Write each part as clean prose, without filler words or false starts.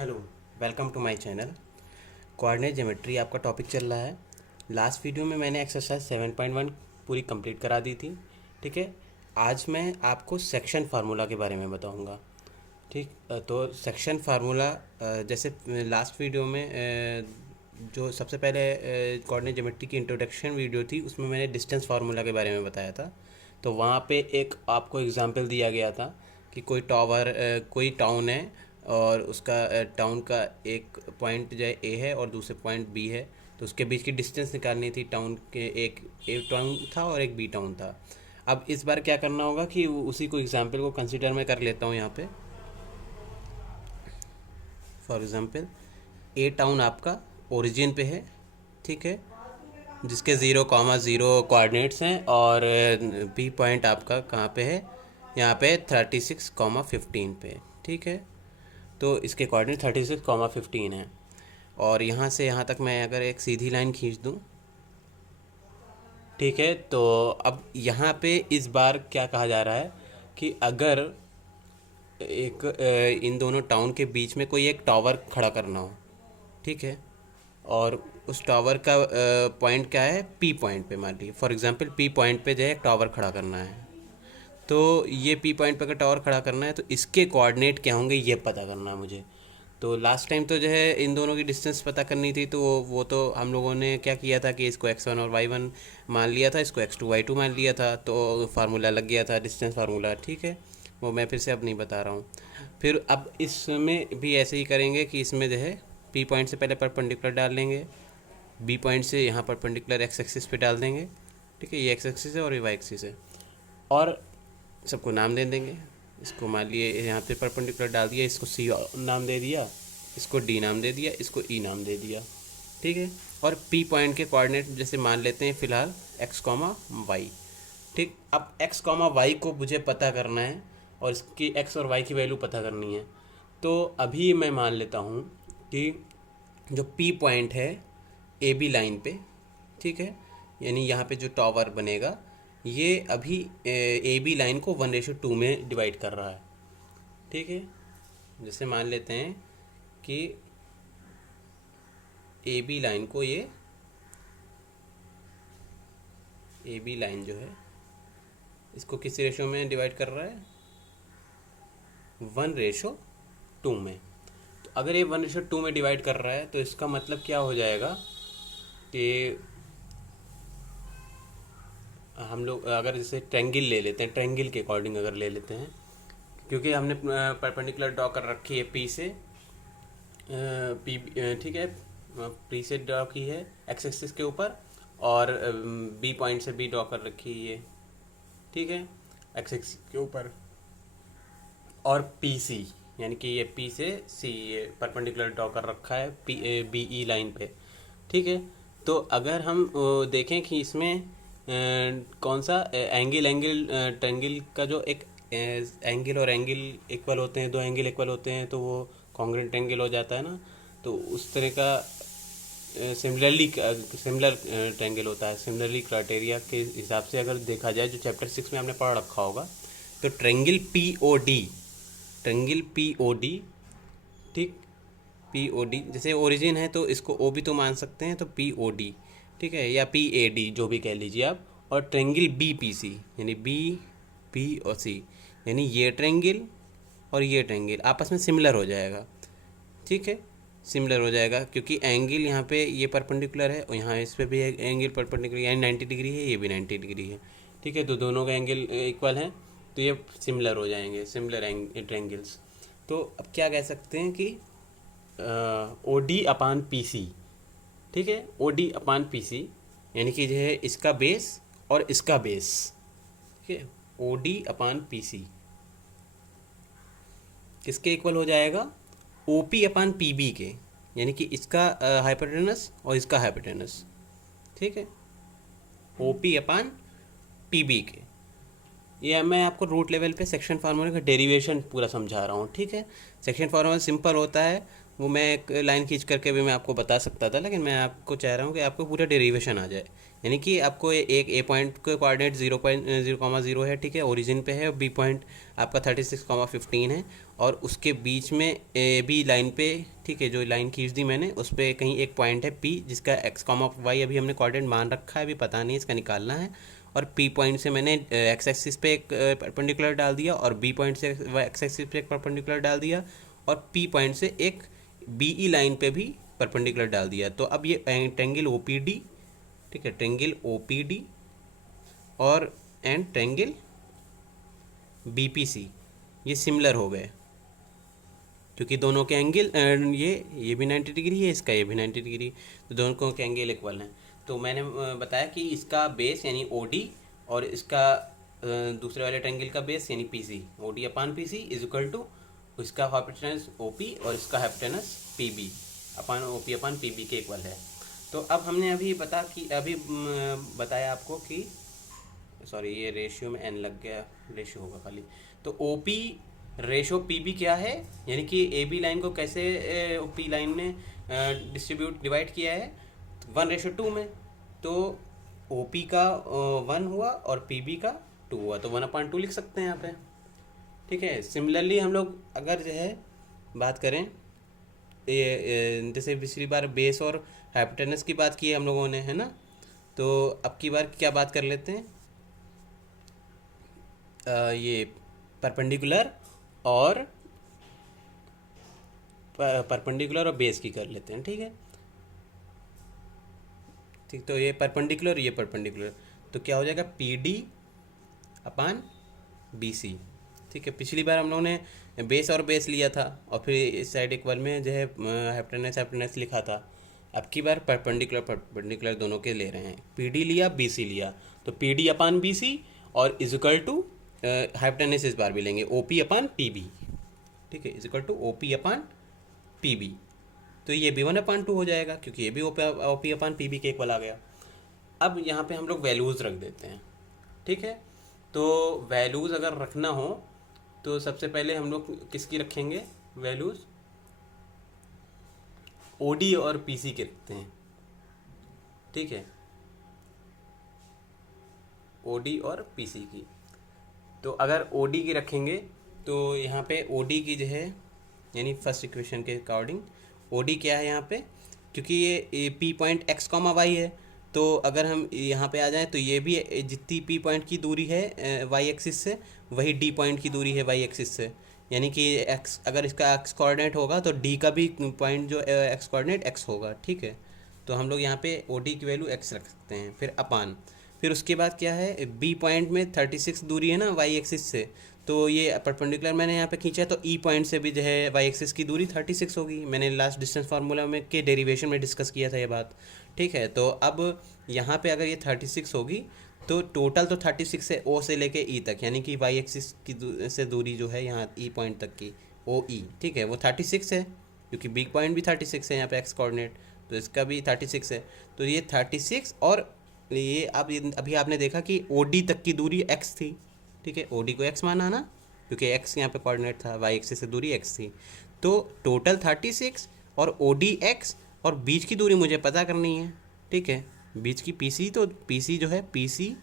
Hello, welcome to my channel. Coordinate geometry आपका topic चल रहा है। लास्ट वीडियो में मैंने एक्सरसाइज 7.1 पूरी कंप्लीट करा दी थी। ठीक है, आज मैं आपको सेक्शन फार्मूला के बारे में बताऊंगा। ठीक, तो सेक्शन फार्मूला जैसे लास्ट वीडियो में जो सबसे पहले कोऑर्डिनेट ज्योमेट्री की इंट्रोडक्शन वीडियो थी उसमें मैंने डिस्टेंस फार्मूला के बारे में बताया था। तो वहाँ पे एक आपको एग्जांपल दिया गया था कि कोई टाउन है और उसका टाउन का एक पॉइंट जो है ए है और दूसरे पॉइंट बी है। तो उसके बीच की डिस्टेंस निकालनी थी। टाउन के एक ए टाउन था और एक बी टाउन था। अब इस बार क्या करना होगा कि उसी को एग्जांपल को कंसिडर में कर लेता हूँ यहाँ पे। फॉर एग्ज़ाम्पल ए टाउन आपका ओरिजिन पे है। ठीक है, जिसके 0,0 कोऑर्डिनेट्स हैं और बी पॉइंट आपका कहाँ पे है, यहाँ पे 36,15 पे। ठीक है, तो इसके कोऑर्डिनेट 36,15 है और यहाँ से यहाँ तक मैं अगर एक सीधी लाइन खींच दूँ, ठीक है, तो अब यहाँ पे इस बार क्या कहा जा रहा है कि अगर इन दोनों टाउन के बीच में कोई एक टावर खड़ा करना हो। ठीक है, और उस टावर का पॉइंट क्या है, पी पॉइंट पे मान लीजिए। फॉर एग्जांपल पी पॉइंट पे जो है एक टावर खड़ा करना है। तो ये पी पॉइंट पे अगर टावर खड़ा करना है तो इसके कोऑर्डिनेट क्या होंगे ये पता करना है मुझे। तो लास्ट टाइम तो जो है इन दोनों की डिस्टेंस पता करनी थी, तो वो तो हम लोगों ने क्या किया था कि इसको x1 और y1 मान लिया था, इसको x2 y2 मान लिया था, तो फार्मूला लग गया था डिस्टेंस फार्मूला। ठीक है, वो मैं फिर से अब नहीं बता रहा हूँ। फिर अब इसमें भी ऐसे ही करेंगे कि इसमें जो है पी पॉइंट से पहले परपेंडिकुलर डाल लेंगे, बी पॉइंट से यहाँ परपेंडिकुलर एक्स एक्सिस पे डाल देंगे। ठीक है, ये एक्स एक्सिस है और ये वाई एक्सिस है, और सबको नाम दे देंगे। इसको मान लिए यहाँ पे परपेंडिकुलर डाल दिया, इसको सी नाम दे दिया, इसको डी नाम दे दिया, इसको ई नाम दे दिया। ठीक है, और पी पॉइंट के कोऑर्डिनेट जैसे मान लेते हैं फ़िलहाल एक्स कॉमा वाई। ठीक, अब एक्स कॉमा वाई को मुझे पता करना है और इसकी एक्स और वाई की वैल्यू पता करनी है। तो अभी मैं मान लेता हूँ कि जो पी पॉइंट है ए बी लाइन पे, ठीक है, यानी यहाँ पे जो टावर बनेगा ये अभी ए बी लाइन को 1:2 में डिवाइड कर रहा है। ठीक है, जैसे मान लेते हैं कि ए बी लाइन को ए बी लाइन जो है इसको किस रेशो में डिवाइड कर रहा है, 1:2 में। तो अगर ये 1:2 में डिवाइड कर रहा है तो इसका मतलब क्या हो जाएगा कि हम लोग अगर जैसे ट्रायंगल ले लेते हैं, ट्रायंगल के अकॉर्डिंग अगर ले लेते हैं, क्योंकि हमने परपेंडिकुलर ड्रॉ कर रखी है पी से पी। ठीक है, पी से ड्रॉ की है एक्स एक्सिस के ऊपर और बी पॉइंट से बी ड्रॉ कर रखी है ये। ठीक है, एक्स एक्सिस के ऊपर, और पी सी यानी कि ये पी से सी ये परपेंडिकुलर ड्रॉ कर रखा है पी बी ई लाइन पे। ठीक है, तो अगर हम देखें कि इसमें कौन सा एंगल एंगल ट्रायंगल का जो एक एंगल और एंगल इक्वल होते हैं, दो एंगल इक्वल होते हैं तो वो कॉन्ग्रुएंट एंगल हो जाता है ना। तो उस तरह का सिमिलर ट्रायंगल होता है। सिमिलरली क्राइटेरिया के हिसाब से अगर देखा जाए जो चैप्टर 6 में आपने पढ़ रखा होगा, तो triangle P O D, triangle P O D, ठीक, पी ओ डी जैसे ओरिजिन है तो इसको ओ भी तो मान सकते हैं, तो पी ओ डी, ठीक है, या पी ए डी जो भी कह लीजिए आप। और ट्रायंगल बी पी सी यानी बी पी और सी, यानी ये ट्रायंगल और ये ट्रायंगल आपस में सिमिलर हो जाएगा। ठीक है, सिमिलर हो जाएगा क्योंकि एंगल यहाँ पे ये परपेंडिकुलर है और यहाँ इस पे भी एंगल परपेंडिकुलर यानी 90 डिग्री है, ये भी 90 डिग्री है। ठीक है, तो दोनों का एंगल इक्वल है तो ये सिमिलर हो जाएंगे, सिमिलर ट्रायंगल्स। तो अब क्या कह सकते हैं कि ओ डी अपान पी सी। ठीक है, ओ डी अपान पी सी यानी कि जो है इसका बेस और इसका बेस। ठीक है, ओ डी अपान पी सी किसके इक्वल हो जाएगा, O P upon P B के, यानी कि इसका हाइपोटेनस और इसका हाइपोटेनस। ठीक है, O P upon P B के। ये मैं आपको रूट लेवल पे सेक्शन फार्मूले का डेरिवेशन पूरा समझा रहा हूँ। ठीक है, सेक्शन फार्मूला सिंपल होता है, वो मैं एक लाइन खींच करके भी मैं आपको बता सकता था, लेकिन मैं आपको चाह रहा हूँ कि आपको पूरा डेरिवेशन आ जाए। यानी कि आपको एक ए पॉइंट के कोऑर्डिनेट 0.0,0 है, ठीक है, ओरिजिन पे है, और बी पॉइंट आपका 36,15 है, और उसके बीच में ए बी लाइन पे, ठीक है, जो लाइन खींच दी मैंने उस पर कहीं एक पॉइंट है पी, जिसका x, y अभी हमने कोऑर्डिनेट मान रखा है, अभी पता नहीं इसका निकालना है। और पी पॉइंट से मैंने एक्स एक्सिस पे एक परपेंडिकुलर डाल दिया, और बी पॉइंट से एक्स एक्सिस पे एक परपेंडिकुलर डाल दिया, और पी पॉइंट से एक बीई लाइन पे भी परपेंडिकुलर डाल दिया। तो अब ये ट्रेंगल ओपीडी, ठीक है, ट्रेंगल ओपीडी और एंड ट्रेंगल बीपीसी ये सिमिलर हो गए, क्योंकि दोनों के एंगल ये भी 90 डिग्री है, इसका ये भी 90 डिग्री, तो दोनों के एंगल इक्वल हैं। तो मैंने बताया कि इसका बेस यानी ओडी और इसका दूसरे वाले ट्रेंगल का बेस यानी PC, OD upon PC is equal to इसका हाइपोटेनस ओपी और इसका hypotenuse PB upon OP upon PB के इक्वल है। तो अब हमने अभी बताया आपको कि सॉरी ये रेशियो में एन लग गया, रेशियो होगा खाली। तो O P ratio P B क्या है, यानी कि ए बी लाइन को कैसे पी लाइन ने डिवाइड किया है 1:2 में। तो ओ पी का 1 हुआ और पी बी का 2 हुआ, तो 1/2 लिख सकते हैं यहाँ पे, ठीक है। सिमिलरली हम लोग अगर जो है बात करें, जैसे पिछली बार बेस और हाइपोटेनस की बात की है हम लोगों ने, है ना, तो अब की बार क्या बात कर लेते हैं, ये परपेंडिकुलर और बेस की कर लेते हैं, ठीक है। ठीक, तो ये परपेंडिकुलर तो क्या हो जाएगा पी डी अपान बी सी, ठीक है। पिछली बार हम लोगों ने बेस और बेस लिया था और फिर इस साइड इक्वल में जो है हाइपोटेनस लिखा था। अब की बार परपेंडिकुलर दोनों के ले रहे हैं, पी डी लिया बी सी लिया, तो P D upon B C और इज इक्वल टू हाइपोटेनस इस बार भी लेंगे O P upon P B, ठीक है, is equal to O P upon P B. तो ये भी 1/2 हो जाएगा, क्योंकि ये भी O P upon P B के इक्वल आ गया। अब यहाँ पे हम लोग वैल्यूज़ रख देते हैं, ठीक है। तो वैल्यूज़ अगर रखना हो तो सबसे पहले हम लोग किसकी रखेंगे वैल्यूज़, ओडी और पीसी के रखते हैं, ठीक है, ओडी और पीसी की। तो अगर ओडी की रखेंगे तो यहाँ पे ओडी की जो है, यानी फर्स्ट इक्वेशन के अकॉर्डिंग ओडी क्या है यहाँ पे, क्योंकि ये P point X comma Y है, तो अगर हम यहाँ पे आ जाएं तो ये भी जितनी पी पॉइंट की दूरी है वाई एक्सिस से, वही डी पॉइंट की दूरी है वाई एक्सिस से। यानी कि एक्स अगर इसका एक्स कोऑर्डिनेट होगा तो डी का भी पॉइंट जो एक्स कोऑर्डिनेट एक्स होगा, ठीक है। तो हम लोग यहाँ पे ओ डी की वैल्यू एक्स रख सकते हैं। फिर अपान, फिर उसके बाद क्या है, बी पॉइंट में 36 दूरी है ना वाई एक्सिस से, तो ये परपेंडिकुलर मैंने यहाँ पे खींचा, तो ई पॉइंट से भी जो है वाई एक्सिस की दूरी 36 होगी। मैंने लास्ट डिस्टेंस फार्मूला में के डेरिवेशन में डिस्कस किया था ये बात, ठीक है। तो अब यहाँ पे अगर ये 36 होगी तो टोटल तो 36 है ओ से लेके ई तक, यानी कि वाई एक्सिस की से दूरी जो है यहाँ ई पॉइंट तक की ओ ई, ठीक है, वो 36 है, क्योंकि बी पॉइंट भी 36 है यहाँ पे एक्स कोऑर्डिनेट, तो इसका भी 36 है। तो ये 36 और ये अभी आपने देखा कि ओ डी तक की दूरी एक्स थी, ठीक है, ओ डी को एक्स माना ना, क्योंकि एक्स यहाँ पे कोऑर्डिनेट था, वाई एक्सिस से दूरी एक्स थी। तो टोटल 36 और ओ डी एक्स, और बीच की दूरी मुझे पता करनी है, ठीक है, बीच की पी सी, तो पी सी जो है पी सी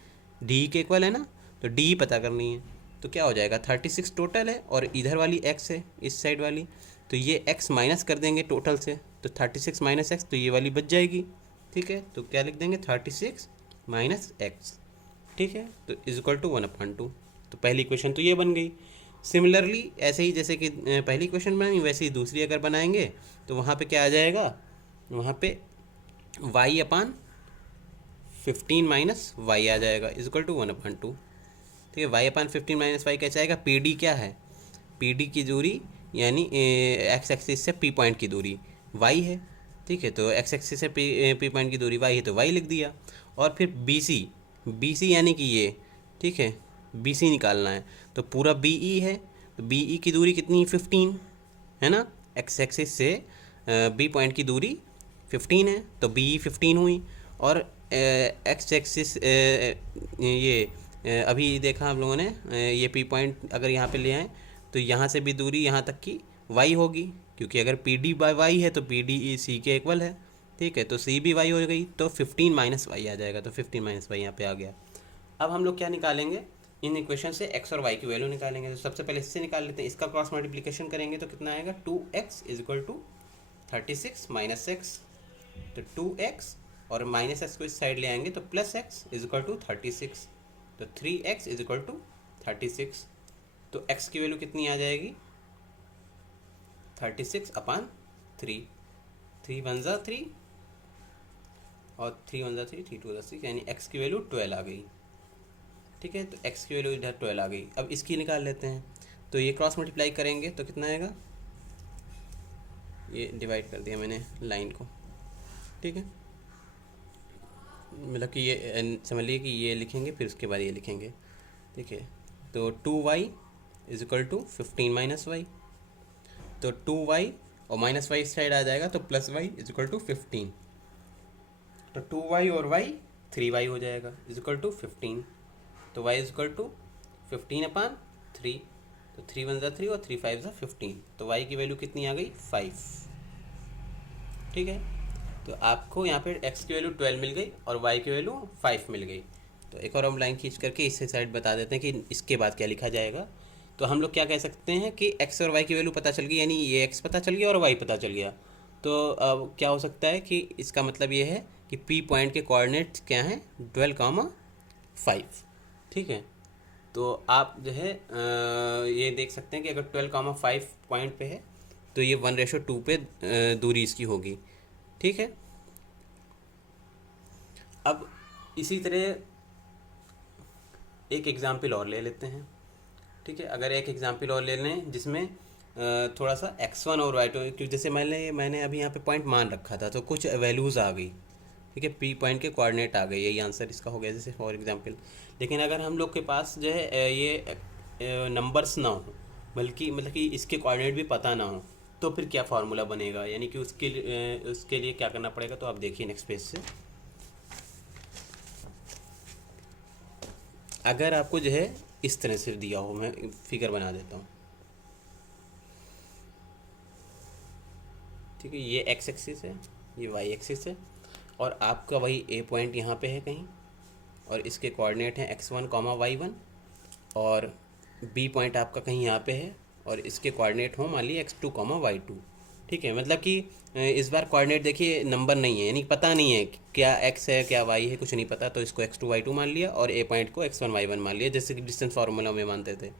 डी के इक्वल है ना, तो डी पता करनी है। तो क्या हो जाएगा 36 टोटल है और इधर वाली एक्स है इस साइड वाली, तो ये एक्स माइनस कर देंगे टोटल से, तो 36 माइनस एक्स, तो ये वाली बच जाएगी, ठीक है। तो क्या लिख देंगे 36 माइनस एक्स, ठीक है, तो इज इक्वल टू 1/2। तो पहली इक्वेशन तो ये बन गई। सिमिलरली ऐसे ही जैसे कि पहली इक्वेशन बनाई वैसे ही दूसरी अगर बनाएंगे तो वहाँ पे क्या आ जाएगा, वहाँ पे y अपान 15 माइनस वाई आ जाएगा, इज इक्वल टू 1/2, ठीक है। y अपान 15 माइनस वाई कैसे आएगा, पी डी क्या है, पी डी की दूरी यानी एक्स एक्सिस से पी पॉइंट की दूरी y है, ठीक है, तो एक्स एक्सिस से पी पॉइंट की दूरी y है तो y लिख दिया। और फिर बी सी यानी कि ये, ठीक है, बी सी निकालना है, तो पूरा बी ई है, तो बी ई की दूरी कितनी 15 है ना, एक्स एक्सिस से बी पॉइंट की दूरी 15 है, तो बी ई 15 हुई। और एक्स एक्सिस अभी देखा हम लोगों ने ये पी पॉइंट अगर यहाँ पे ले आए तो यहाँ से भी दूरी यहाँ तक की वाई होगी, क्योंकि अगर पी डी बाई वाई है तो पी डी सी के इक्वल है, ठीक है। तो सी भी वाई हो गई, तो 15 माइनस वाई आ जाएगा, तो 15 माइनस वाई यहाँ पे आ गया। अब हम लोग क्या निकालेंगे, इन इक्वेशन से एक्स और वाई की वैल्यू निकालेंगे। तो सबसे पहले इससे निकाल लेते हैं, इसका क्रॉस मल्टीप्लिकेशन करेंगे तो कितना आएगा, 2x is equal to 36 minus x, तो 2x और माइनस एक्स को इस साइड ले आएंगे तो plus x is equal to 36, तो 3x इज इक्वल टू 36। तो x की वैल्यू कितनी आ जाएगी, 36 अपान 3, 3 वन ज़ा 3 और 3 वन ज़ा 3, 3 टू ज़ा 6, यानी x की वैल्यू 12 आ गई, ठीक है। तो x की वैल्यू इधर 12 आ गई। अब इसकी निकाल लेते हैं, तो ये क्रॉस मल्टीप्लाई करेंगे तो कितना आएगा, ये डिवाइड कर दिया मैंने लाइन को, ठीक है। मतलब कि ये समझ लीजिए कि ये लिखेंगे फिर उसके बाद ये लिखेंगे, ठीक है। तो 2y is equal to 15 minus y, तो 2y और माइनस वाई इस साइड आ जाएगा तो plus y is equal to 15, तो 2y और y 3y हो जाएगा इज इक्वल टू 15, तो y इज इक्वल टू 15 अपान 3, तो 3 वन ज़ा 3 और 3 फाइव ज़ा 15, तो y की वैल्यू कितनी आ गई, 5, ठीक है। तो आपको यहाँ पे x की वैल्यू 12 मिल गई और y की वैल्यू 5 मिल गई। तो एक और हम लाइन खींच करके इससे साइड बता देते हैं कि इसके बाद क्या लिखा जाएगा। तो हम लोग क्या कह सकते हैं कि x और y की वैल्यू पता चल गई, यानी ये x पता चल गया और y पता चल गया। तो अब क्या हो सकता है कि इसका मतलब ये है कि P पॉइंट के कोऑर्डिनेट्स क्या हैं, 12,5, ठीक है। तो आप जो है ये देख सकते हैं कि अगर 12,5 पॉइंट पे है तो ये 1:2 पे दूरी इसकी होगी, ठीक है। अब इसी तरह एक एग्जाम्पल और ले लेते हैं, ठीक है। अगर एक एग्जाम्पल और ले लें जिसमें थोड़ा सा x1 और y2, क्योंकि जैसे मैंने अभी यहाँ पे पॉइंट मान रखा था तो कुछ वैल्यूज़ आ गई, ठीक है, पी पॉइंट के कोऑर्डिनेट आ गए, यही आंसर इसका हो गया जैसे फॉर एग्जांपल। लेकिन अगर हम लोग के पास जो है ये नंबर्स ना हो, बल्कि मतलब कि इसके कोऑर्डिनेट भी पता ना हो, तो फिर क्या फार्मूला बनेगा, यानी कि उसके लिए क्या करना पड़ेगा, तो आप देखिए नेक्स्ट पेज से। अगर आपको जो है इस तरह से दिया हो, मैं फिगर बना देता हूँ, ठीक है, ये एक्स एक्सिस है, ये वाई एक्सिस है, और आपका वही ए पॉइंट यहाँ पे है कहीं, और इसके कोऑर्डिनेट हैं x1 y1, और बी पॉइंट आपका कहीं यहाँ पे है और इसके कोऑर्डिनेट हो मान ली x2 y2, ठीक है। मतलब कि इस बार कोऑर्डिनेट देखिए नंबर नहीं है, यानी पता नहीं है क्या x है क्या y है, कुछ नहीं पता, तो इसको x2 y2 मान लिया और ए पॉइंट को x1 y1 मान लिया, जैसे कि डिस्टेंस फार्मूला में मानते थे।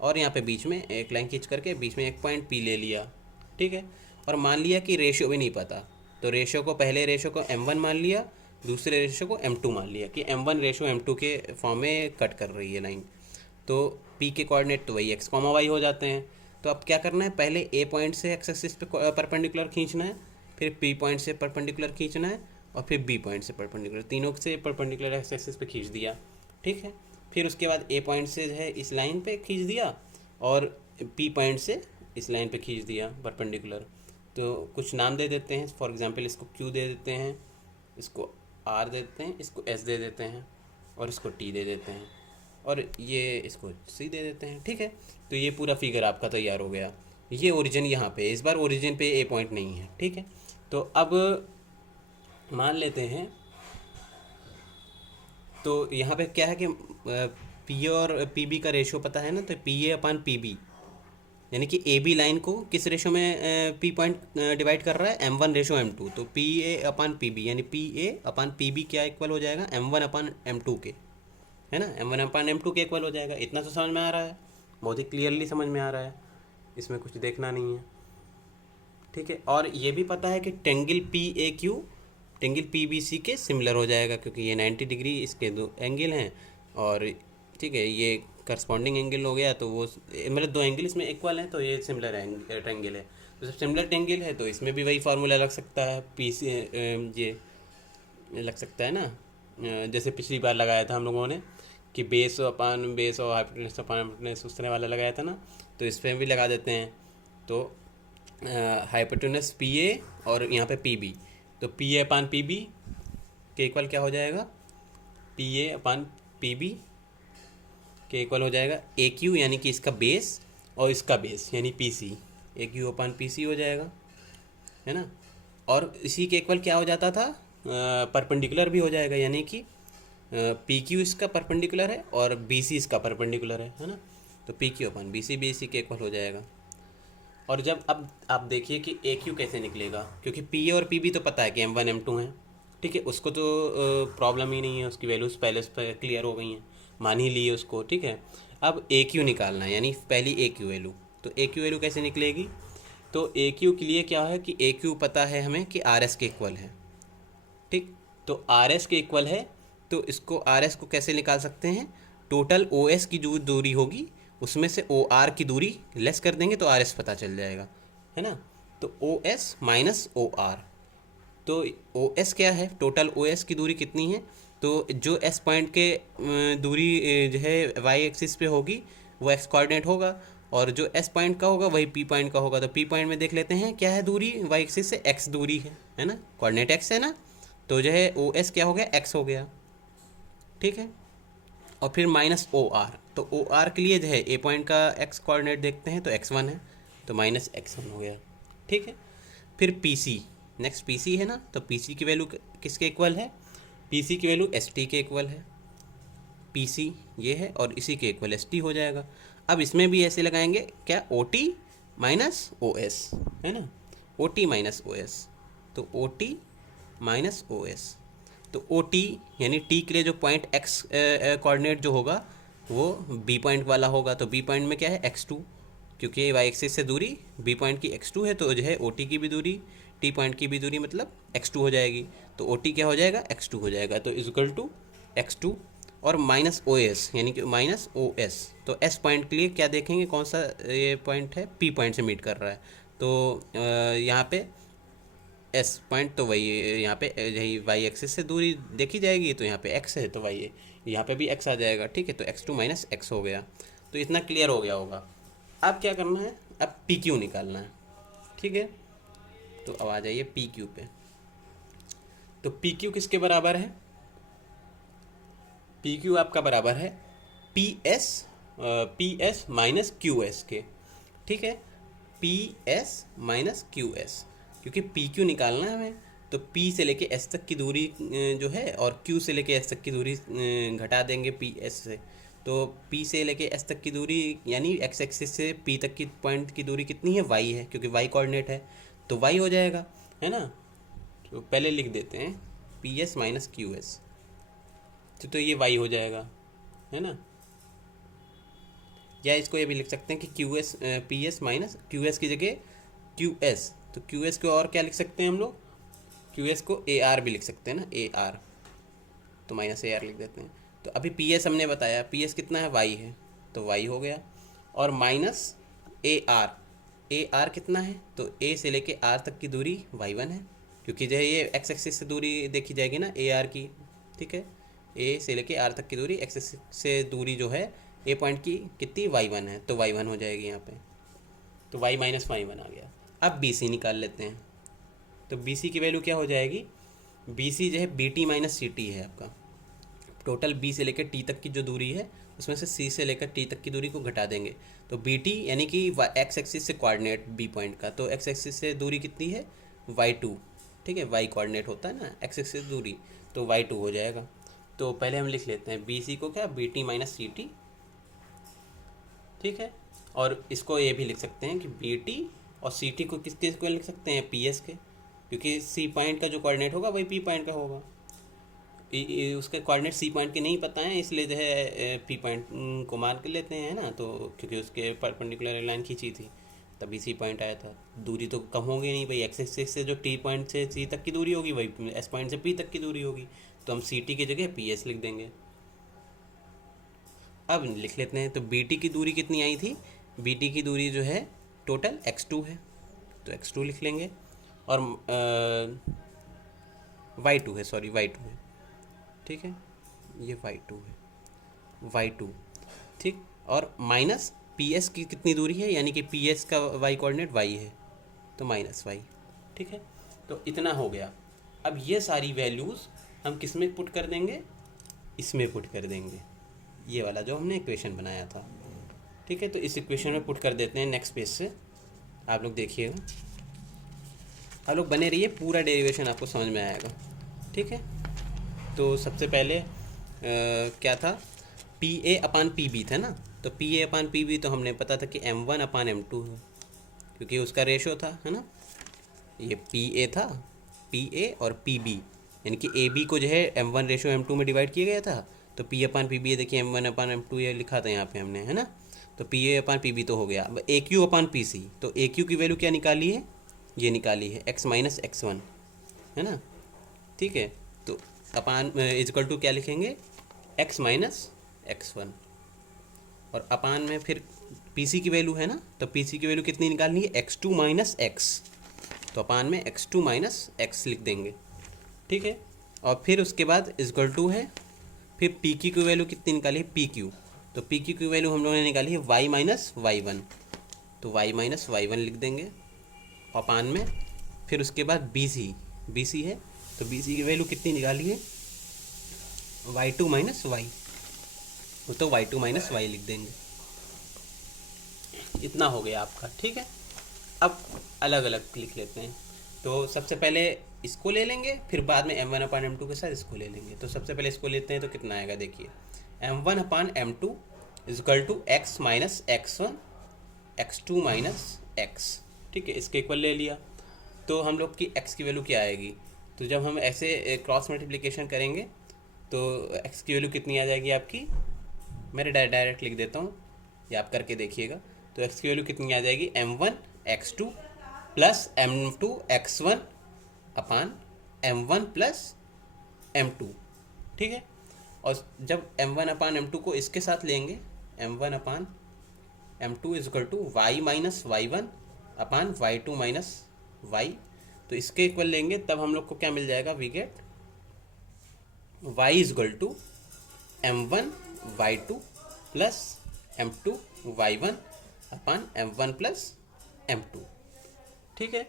और यहाँ पे बीच में एक लाइन खींच करके बीच में एक पॉइंट P ले लिया, ठीक है। और मान लिया कि रेशियो भी नहीं पता, तो रेशियो को पहले रेशियो को m1 मान लिया, दूसरे रेशियो को m2 मान लिया कि m1 रेशियो m2 के फॉर्म में कट कर रही है लाइन। तो p के कोऑर्डिनेट तो वही x y हो जाते हैं। तो अब क्या करना है, पहले a पॉइंट से x एक्सिस पे परपेंडिकुलर खींचना है, फिर p पॉइंट से परपेंडिकुलर खींचना है, और फिर b पॉइंट से परपेंडिकुलर, तीनों से परपेंडिकुलर x एक्सिस पे खींच दिया, ठीक है। फिर उसके बाद a पॉइंट से जो है इस लाइन पे खींच दिया और p पॉइंट से इस लाइन पे खींच दिया परपेंडिकुलर। तो कुछ नाम दे देते हैं, फॉर एग्जांपल इसको q दे देते हैं, इसको r दे देते हैं, इसको s दे देते हैं, और इसको t दे देते हैं, और ये इसको c दे देते हैं, ठीक है। तो ये पूरा फिगर आपका तैयार हो गया। ये ओरिजिन यहाँ पे, इस बार ओरिजिन पे a पॉइंट नहीं है, ठीक है। तो अब मान लेते हैं, तो यहाँ पे क्या है कि पी और पी बी का रेशियो पता है ना, तो P A upon P B, यानी कि ए बी लाइन को किस रेशो में पी पॉइंट डिवाइड कर रहा है, m1 रेशो m2, तो P A upon P B, यानी P A upon P B क्या इक्वल हो जाएगा, m1 अपान m2 के, है ना, m1 अपान m2 के इक्वल हो जाएगा। इतना तो समझ में आ रहा है, बहुत ही क्लियरली समझ में आ रहा है, इसमें कुछ देखना नहीं है, ठीक है। और ये भी पता है कि triangle P A Q triangle P B C के सिमिलर हो जाएगा, क्योंकि ये 90 डिग्री इसके दो एंगल हैं, और ठीक है ये करस्पॉन्डिंग एंगल हो गया, तो वो मतलब दो एंगल इसमें इक्वल हैं, तो ये सिमिलर ट्रेंगल है। तो जब सिमिलर ट्रेंगल है तो इसमें भी वही फार्मूला लग सकता है, पी सी ये लग सकता है ना, जैसे पिछली बार लगाया था हम लोगों ने कि बेस अपान बेस और हाइपोटेनस अपान हाइपोटेनस उस तरह वाला लगाया था ना, तो इस पर भी लगा देते हैं। तो हाइपोटेनस पी ए और यहाँ पे पी बी, तो P A upon P B के इक्वल क्या हो जाएगा, P A upon P B के इक्वल हो जाएगा ए क्यू, यानी कि इसका बेस और इसका बेस यानी पी सी, ए क्यू अपन पी सी हो जाएगा, है ना। और इसी के इक्वल क्या हो जाता था, परपेंडिकुलर भी हो जाएगा, यानी कि पी क्यू इसका परपेंडिकुलर है और बी सी इसका परपेंडिकुलर है ना। तो पी क्यू अपन बी सी भी इसी के इक्वल हो जाएगा। और जब अब आप देखिए कि ए क्यू कैसे निकलेगा, क्योंकि पी ए और पी बी तो पता है कि M1 M2 है, ठीक है, उसको तो प्रॉब्लम ही नहीं है, उसकी वैल्यूज़ पहले से क्लियर हो गई हैं, मान ही ली है उसको, ठीक है। अब ए क्यू निकालना है, यानी पहली ए क्यू वैल्यू। तो ए क्यू वैल्यू कैसे निकलेगी, तो ए क्यू के लिए क्या है कि ए क्यू पता है हमें कि आर एस के इक्वल है, ठीक। तो आर एस के इक्वल है, तो इसको आर एस को कैसे निकाल सकते हैं, टोटल ओ एस की जो दूरी होगी उसमें से ओ आर की दूरी लेस कर देंगे तो आर एस पता चल जाएगा, है ना। तो O S minus O R, तो ओ एस क्या है, टोटल ओ एस की दूरी कितनी है, तो जो एस पॉइंट के दूरी जो है वाई एक्सिस पे होगी वो एक्स कोऑर्डिनेट होगा, और जो एस पॉइंट का होगा वही पी पॉइंट का होगा। तो पी पॉइंट में देख लेते हैं क्या है दूरी, वाई एक्सिस से एक्स दूरी है ना, कोऑर्डिनेट एक्स है ना, तो जो है ओ एस क्या हो गया, एक्स हो गया, ठीक है। और फिर माइनस ओ आर, तो ओ आर के लिए जो है ए पॉइंट का एक्स कोऑर्डिनेट देखते हैं तो x1 है, तो माइनस x1 हो गया, ठीक है। फिर P C, next P C है ना, तो पी सी की वैल्यू किसके इक्वल है, पी सी की वैल्यू एस टी के इक्वल है, पी सी ये है और इसी के इक्वल एस टी हो जाएगा। अब इसमें भी ऐसे लगाएंगे क्या, O T minus O S, है ना, O T minus O S, तो O T minus O S, तो ओ टी यानी टी के लिए जो पॉइंट एक्स कोऑर्डिनेट जो होगा वो बी पॉइंट वाला होगा, तो बी पॉइंट में क्या है x2, क्योंकि वाई एक्सिस से दूरी बी पॉइंट की x2 है, तो जो है ओ टी की भी दूरी टी पॉइंट की भी दूरी मतलब x2 हो जाएगी, तो ओ टी क्या हो जाएगा, x2 हो जाएगा, तो इज इक्वल टू x2 और माइनस ओ एस यानी कि माइनस ओ एस। तो एस पॉइंट के लिए क्या देखेंगे, कौन सा ये पॉइंट है, पी पॉइंट से मीट कर रहा है, तो यहाँ पे एस पॉइंट तो वही यहाँ पे यही वाई एक्सिस से दूरी देखी जाएगी, तो यहाँ पे एक्स है तो वाई यहाँ पे भी एक्स आ जाएगा, ठीक है, तो x2 माइनस एक्स हो गया। तो इतना क्लियर हो गया होगा। अब क्या करना है, अब पी क्यू निकालना है, ठीक है। तो अब आ जाइए पी क्यू पे, तो पी क्यू किसके बराबर है, पी क्यू आपका बराबर है P S minus Q S के, ठीक है, P S minus Q S, क्योंकि पी क्यू निकालना है हमें, तो पी से लेके एस तक की दूरी जो है और क्यू से लेके एस तक की दूरी घटा देंगे पी एस से, तो पी से लेके एस तक की दूरी यानी एक्स एक्सिस से पी तक की पॉइंट की दूरी कितनी है, वाई है, क्योंकि वाई कोऑर्डिनेट है, तो वाई हो जाएगा, है ना। तो पहले लिख देते हैं P S minus Q S, तो ये वाई हो जाएगा, है ना। या इसको ये भी लिख सकते हैं कि Q S P S minus Q S की जगह क्यू एस, तो क्यू एस को और क्या लिख सकते हैं हम लोग, क्यू एस को ए आर भी लिख सकते हैं ना, ए आर, तो माइनस ए आर लिख देते हैं। तो अभी पी एस हमने बताया, पी एस कितना है, वाई है, तो वाई हो गया, और माइनस ए आर कितना है, तो ए से लेके आर तक की दूरी वाई वन है, क्योंकि जो है ये एक्स एक्सिस से दूरी देखी जाएगी ना ए आर की, ठीक है, ए से लेके आर तक की दूरी एक्स एक्सिस से दूरी जो है ए पॉइंट की कितनी, वाई वन है, तो वाई वन हो जाएगी यहाँ पे, तो वाई माइनस वाई वन आ गया। अब बी सी निकाल लेते हैं, तो बी सी की वैल्यू क्या हो जाएगी, बी सी जो है B T minus C T है आपका, टोटल बी से लेकर टी तक की जो दूरी है उसमें से सी से लेकर टी तक की दूरी को घटा देंगे, तो बी टी यानी कि एक्स एक्सिस से कोऑर्डिनेट बी पॉइंट का, तो एक्स एक्सिस से दूरी कितनी है, वाई टू, ठीक है, वाई कोऑर्डिनेट होता है ना एक्स एक्सिस दूरी, तो वाई टू हो जाएगा। तो पहले हम लिख लेते हैं बी सी को क्या, B T minus C T, ठीक है, और इसको ये भी लिख सकते हैं कि बी टी और सी टी को किसके को लिख सकते हैं, पी एस के, क्योंकि सी पॉइंट का जो कोऑर्डिनेट होगा वही पी पॉइंट का होगा, उसके कोऑर्डिनेट सी पॉइंट के नहीं पता है, इसलिए जो है पी पॉइंट को मान कर लेते हैं ना, तो क्योंकि उसके परपेंडिकुलर लाइन खींची थी तभी सी पॉइंट आया था, दूरी तो कम होगी नहीं भाई, एक्स एक्सिस से जो टी पॉइंट से सी तक की दूरी होगी वही एस पॉइंट से पी तक की दूरी होगी, तो हम सी टी की जगह पी एस लिख देंगे। अब लिख लेते हैं, तो बी टी की दूरी कितनी आई थी, बी टी की दूरी जो है टोटल x2 है, तो x2 लिख लेंगे, और y2 है, सॉरी y2 है, ठीक है, ये y2 है, y2, ठीक, और माइनस पी एस की कितनी दूरी है, यानी कि पी एस का y कोऑर्डिनेट y है, तो माइनस y, ठीक है, तो इतना हो गया। अब ये सारी वैल्यूज़ हम किस में पुट कर देंगे, इसमें पुट कर देंगे, ये वाला जो हमने इक्वेशन बनाया था, ठीक है, तो इस इक्वेशन में पुट कर देते हैं नेक्स्ट पेज से, आप लोग देखिएगा, आप लोग बने रहिए, पूरा डेरिवेशन आपको समझ में आएगा। ठीक है, तो सबसे पहले क्या था, P A upon P B था ना। तो P A upon P B तो हमने पता था कि M one upon M two है, क्योंकि उसका रेशो था, है ना। ये पी ए था, पी ए और पी बी, यानी कि ए बी को जो है M one ratio M two में डिवाइड किया गया था। तो पी अपान पी बी, देखिए M one upon M two ये लिखा था यहाँ पे हमने, है ना। तो P A upon P B तो हो गया। अब ए क्यू अपान पी सी, तो ए क्यू की वैल्यू क्या निकाली है, ये निकाली है एक्स माइनस एक्स वन, है ना। ठीक है, तो अपान इजकल टू क्या लिखेंगे, एक्स माइनस एक्स वन, और अपान में फिर पी सी की वैल्यू है ना, तो पी सी की वैल्यू कितनी निकालनी है, एक्स टू माइनस एक्स, तो अपान में एक्स टू माइनस एक्स लिख देंगे। ठीक है, और फिर उसके बाद इजकल टू है, फिर पी क्यू की वैल्यू कितनी निकाली है, पी क्यू, तो पी क्यू की वैल्यू हम लोगों ने निकाली है वाई माइनस वाई वन, तो वाई माइनस वाई वन लिख देंगे अपान में। फिर उसके बाद बी सी है, तो बी सी की वैल्यू कितनी निकाली है, वाई टू माइनस वाई, तो वाई टू माइनस वाई लिख देंगे। इतना हो गया आपका। ठीक है, अब अलग अलग लिख लेते हैं। तो सबसे पहले इसको ले लेंगे, फिर बाद में M one upon M two के साथ इसको ले लेंगे। तो सबसे पहले इसको लेते हैं, तो कितना आएगा देखिए, M one upon M two is equal to x minus x one, x two minus x. ठीक है, इसके इक्वल ले लिया। तो हम लोग की एक्स की वैल्यू क्या आएगी, तो जब हम ऐसे क्रॉस मल्टीप्लिकेशन करेंगे तो एक्स की वैल्यू कितनी आ जाएगी आपकी, मैं डायरेक्ट लिख देता हूँ, ये आप करके देखिएगा। तो एक्स की वैल्यू कितनी आ जाएगी, M one x two plus M two x one upon M one plus M two. ठीक है, और जब M one upon M two को इसके साथ लेंगे, M one upon M two is equal to y minus y one upon y two minus y, तो इसके इक्वल लेंगे, तब हम लोग को क्या मिल जाएगा, we get y is equal to M one y two plus M two y one upon M one plus M two. ठीक है,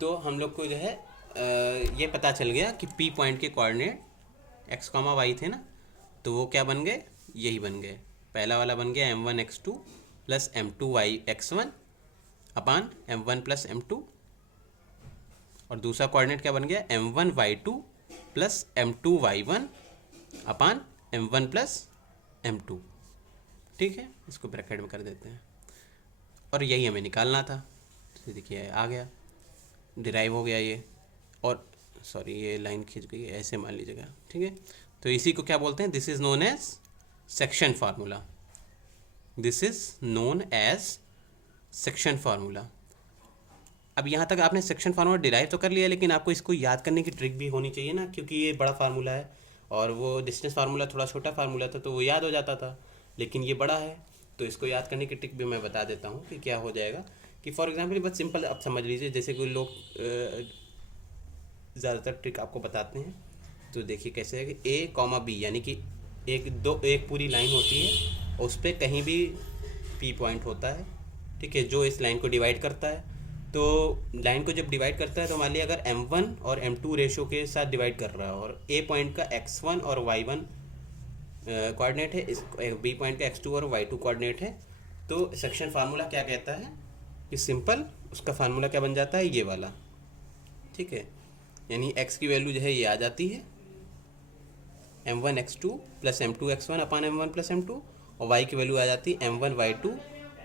तो हम लोग को जो है ये पता चल गया कि पी पॉइंट के कोऑर्डिनेट एक्स कॉमा वाई थे ना, तो वो क्या बन गए, यही बन गए। पहला वाला बन गया M one x two plus M two y x one upon M one plus M two, और दूसरा कोऑर्डिनेट क्या बन गया, M one y two plus M two y one upon M one plus M two. ठीक है, इसको bracket में कर देते हैं, और यही हमें निकालना था। तो देखिए आ गया, डिराइव हो गया ये, और सॉरी ये लाइन खींच गई, ऐसे मान लीजिएगा। ठीक है, तो इसी को क्या बोलते हैं, this is known as section formula, this is known as section formula. अब यहाँ तक आपने सेक्शन फार्मूला डिराइव तो कर लिया, लेकिन आपको इसको याद करने की ट्रिक भी होनी चाहिए ना, क्योंकि ये बड़ा फार्मूला है और वो डिस्टेंस फार्मूला थोड़ा छोटा फार्मूला था, तो वो याद हो जाता था, लेकिन ये बड़ा है, तो इसको याद करने की ट्रिक भी मैं बता देता हूँ कि क्या हो जाएगा। कि फॉर एग्जांपल बस सिंपल आप समझ लीजिए, जैसे कोई लोग ज़्यादातर ट्रिक आपको बताते हैं, तो देखिए कैसे है कि ए कॉमा बी, यानी कि एक पूरी लाइन होती है, उस पर कहीं भी पी पॉइंट होता है। ठीक है, जो इस लाइन को डिवाइड करता है, तो लाइन को जब डिवाइड करता है, तो मान लिया अगर m1 और m2 रेशो के साथ डिवाइड कर रहा है, और a पॉइंट का x1 और y1 कोऑर्डिनेट है, इस b पॉइंट का x2 और y2 कोऑर्डिनेट है, तो सेक्शन फार्मूला क्या कहता है कि सिंपल उसका फार्मूला क्या बन जाता है, ये वाला। ठीक है, यानी x की वैल्यू जो है ये आ जाती है m1 x2 plus m2 x1 अपान m1 प्लस m2, और y की वैल्यू आ जाती है m1 y2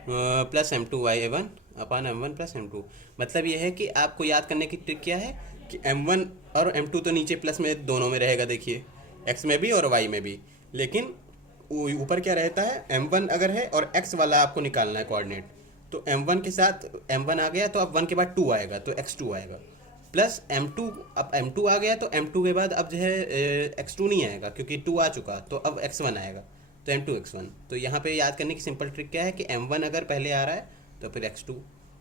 plus m2 y1 अपान m1 प्लस m2। मतलब ये है कि आपको याद करने की ट्रिक क्या है कि m1 और m2 तो नीचे प्लस में दोनों में रहेगा, देखिए x में भी और y में भी, लेकिन ऊपर क्या रहता है, m1 अगर है और x वाला आपको निकालना है कोऑर्डिनेट, तो m1 के साथ m1 आ गया तो अब 1 के बाद 2 आएगा, तो x2 आएगा, प्लस m2, अब m2 आ गया तो m2 के बाद अब जो है x2 नहीं आएगा क्योंकि 2 आ चुका, तो अब x1 आएगा, तो m2 x1। तो यहाँ पे याद करने की सिंपल ट्रिक क्या है कि m1 अगर पहले आ रहा है तो फिर x2,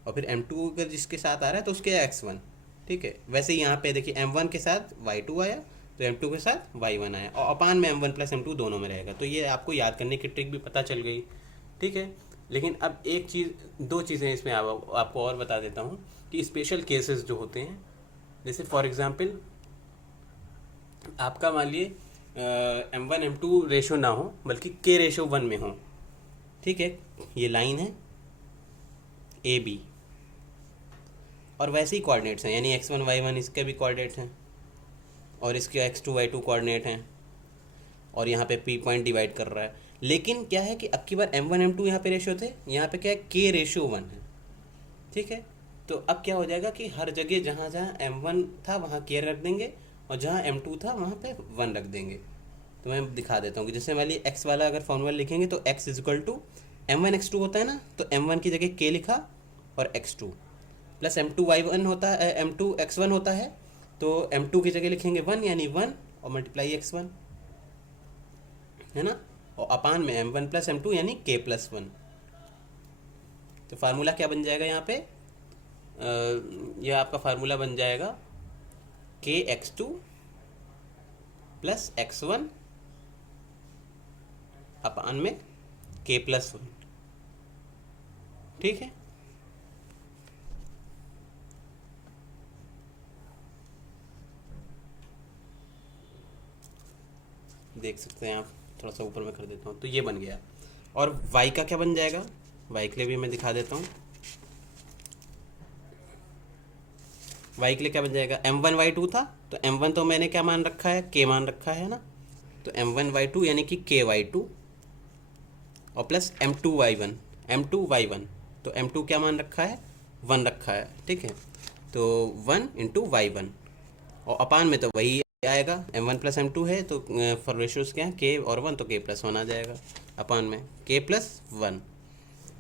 और फिर m2 अगर जिसके साथ आ रहा है तो उसके x1। ठीक है, वैसे ही यहाँ पे देखिए m1 के साथ y2 आया, तो m2 के साथ y1 आया, और अपान में m1 प्लस m2 दोनों में रहेगा। तो ये आपको याद करने की ट्रिक भी पता चल गई। ठीक है, लेकिन अब एक चीज़, दो चीज़ें इसमें आपको और बता देता हूँ कि स्पेशल केसेस जो होते हैं, जैसे फॉर एग्ज़ाम्पल आपका मान लिए m1 m2 रेशो ना हो, बल्कि k रेशो 1 में हो। ठीक है, ये लाइन है ए बी, और वैसे ही कोऑर्डिनेट्स हैं, यानी x1 y1 इसके भी कोऑर्डिनेट्स हैं और इसके x2 y2 कोऑर्डिनेट हैं, और यहाँ पे p पॉइंट डिवाइड कर रहा है। लेकिन क्या है कि अब की बार m1 m2 यहाँ पे रेशियो थे, यहाँ पे क्या है k/1 है, ठीक है। तो अब क्या हो जाएगा कि हर जगह जहाँ जहाँ m1 था वहाँ k रख देंगे और जहाँ m2 था वहाँ पे 1 रख देंगे। तो मैं दिखा देता हूँ कि जैसे वाली x वाला अगर फॉर्मूला लिखेंगे तो x equal to m1 x2 होता है ना, तो m1 की जगह k लिखा और x2 प्लस m2 y1 होता है, m2 x1 होता है, तो m2 की जगह लिखेंगे 1 यानी 1 और मल्टीप्लाई x1, है ना, और अपान में m1 प्लस m2 यानी k प्लस 1। तो फार्मूला क्या बन जाएगा यहाँ पे, यह आपका फार्मूला बन जाएगा k x2 प्लस x1 अपान में k प्लस 1, ठीक है। देख सकते हैं आप, थोड़ा सा ऊपर में कर देता हूँ, तो ये बन गया। और y का क्या बन जाएगा, y के लिए भी मैं दिखा देता हूँ। y के लिए क्या बन जाएगा, m1 y2 था, तो m1 तो मैंने क्या मान रखा है, k मान रखा है ना, तो m1 y2 यानी कि k y2 और प्लस m2 y1, तो m2 क्या मान रखा है, 1 रखा है, ठीक है। तो 1 इंटू y1 और अपान में तो वही आएगा, m1 प्लस m2 है तो फॉर रेशियोज क्या है, k और 1, तो k प्लस 1 आ जाएगा अपान में k प्लस 1।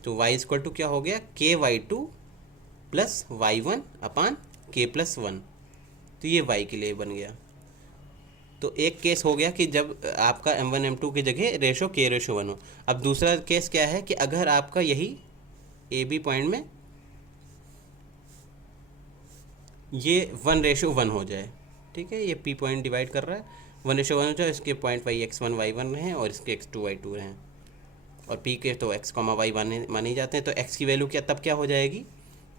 तो y इक्वल टू क्या हो गया, k y2 प्लस y1 अपान k प्लस 1। तो ये y के लिए बन गया। तो एक केस हो गया कि जब आपका m1 m2 की जगह रेशो k/1 हो। अब दूसरा केस क्या है कि अगर आपका यही ए बी पॉइंट में ये 1/1 हो जाए, ठीक है, ये p पॉइंट डिवाइड कर रहा है, 1/1 हो जाए, इसके पॉइंट y x1 y1 हैं और इसके x2 y2 हैं, और p के तो x, y माने ही जाते हैं। तो x की वैल्यू क्या तब क्या हो जाएगी,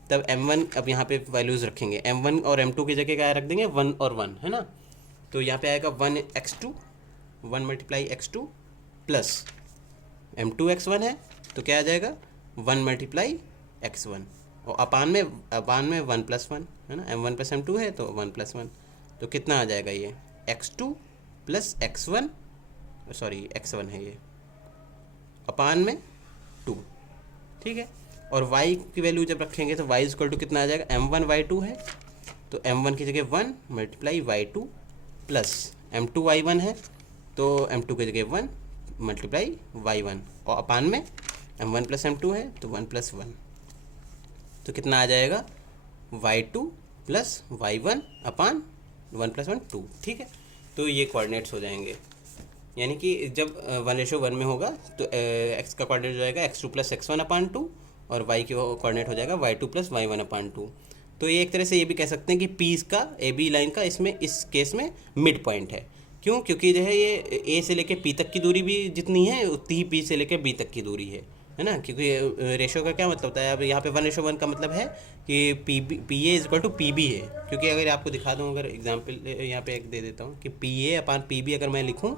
तब m1, अब यहाँ पे वैल्यूज़ रखेंगे, m1 और m2 की जगह क्या रख देंगे, 1 और 1, है ना। तो यहाँ पे आएगा 1 multiply x2 plus m2 x1 है, तो क्या आ जाएगा 1 मल्टीप्लाई x1 और अपान में 1 प्लस 1, है ना, m1 प्लस m2 है तो 1 प्लस 1, तो कितना आ जाएगा ये x2 plus x1, sorry x1 है ये, अपान में 2, ठीक है। और y की वैल्यू जब रखेंगे तो y इक्वल टू कितना आ जाएगा, m1 y2 है, तो m1 की जगह 1 multiply y2 plus m2 y1 है, तो m2 की जगह 1 मल्टीप्लाई y1 और अपान में m1 प्लस m2 है तो 1 प्लस 1, तो कितना आ जाएगा y2 प्लस y1 अपान 1 प्लस 1 2, ठीक है। तो ये कोऑर्डिनेट्स हो जाएंगे, यानी कि जब 1/1 में होगा तो x का कोऑर्डिनेट हो जाएगा x2 प्लस x1 अपान 2 और y की कोऑर्डिनेट हो जाएगा y2 प्लस y1 अपान 2। तो ये एक तरह से ये भी कह सकते हैं कि p इसका ए बी लाइन का इसमें इस केस में मिड पॉइंट है। क्यों, क्योंकि जो है ये a से लेके p तक की दूरी भी जितनी है उतनी ही p से लेके b तक की दूरी है ना, क्योंकि रेशियो का क्या मतलब होता है, अब यहाँ पे 1/1 का मतलब है कि P A is equal to P B है। क्योंकि अगर आपको दिखा दूँ, अगर एग्जाम्पल यहाँ पे एक दे देता हूँ कि P A upon P B अगर मैं लिखूँ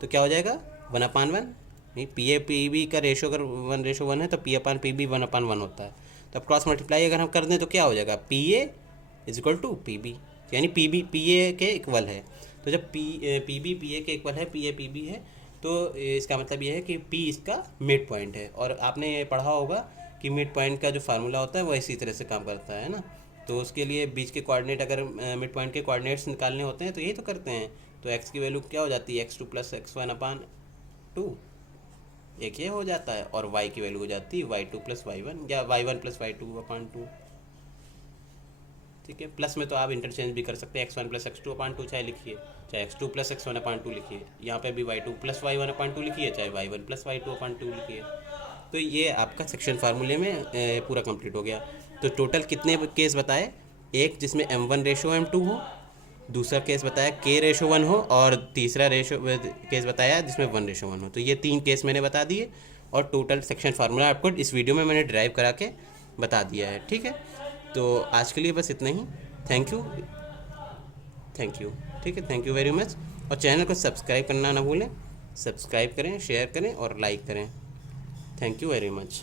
तो क्या हो जाएगा 1/1, नहीं, पी ए पी बी का रेशो अगर 1/1 है तो पी अपान पी बी 1/1 होता है। तो अब क्रॉस मल्टीप्लाई अगर हम कर दें तो क्या हो जाएगा, P A is equal to P B, यानी पी बी पी ए के इक्वल है। तो जब पी बी पी ए के इक्वल है, पी ए पी बी है, तो इसका मतलब ये है कि P इसका मिड पॉइंट है। और आपने पढ़ा होगा कि मिड पॉइंट का जो फार्मूला होता है वो इसी तरह से काम करता है ना। तो उसके लिए बीच के कोऑर्डिनेट, अगर मिड पॉइंट के कोऑर्डिनेट्स निकालने होते हैं तो यही तो करते हैं। तो x की वैल्यू क्या हो जाती है, x2 प्लस x1 अपान 2, एक ये हो जाता है, और y की वैल्यू हो जाती है y2 प्लस y1 या y1 प्लस y2 अपान 2, ठीक है। प्लस में तो आप इंटरचेंज भी कर सकते हैं, x1 प्लस x2 अपान 2 चाहे लिखिए, चाहे x2 प्लस x1 अपान 2 लिखिए, यहाँ पे भी y2 प्लस y1 अपान 2 लिखिए, चाहे y1 प्लस y2 अपान 2 लिखिए। तो ये आपका सेक्शन फार्मूले में पूरा कंप्लीट हो गया। तो टोटल कितने केस बताए, एक जिसमें m1 रेशो m2 हो, दूसरा केस बताया k/1 हो, और तीसरा केस बताया जिसमें 1/1 हो। तो ये 3 केस मैंने बता दिए, और टोटल सेक्शन फार्मूला आपको इस वीडियो में मैंने ड्राइव करा के बता दिया है, ठीक है। तो आज के लिए बस इतना ही। थैंक यू, ठीक है, थैंक यू वेरी मच। और चैनल को सब्सक्राइब करना ना भूलें, सब्सक्राइब करें, शेयर करें और लाइक करें। Thank you very much.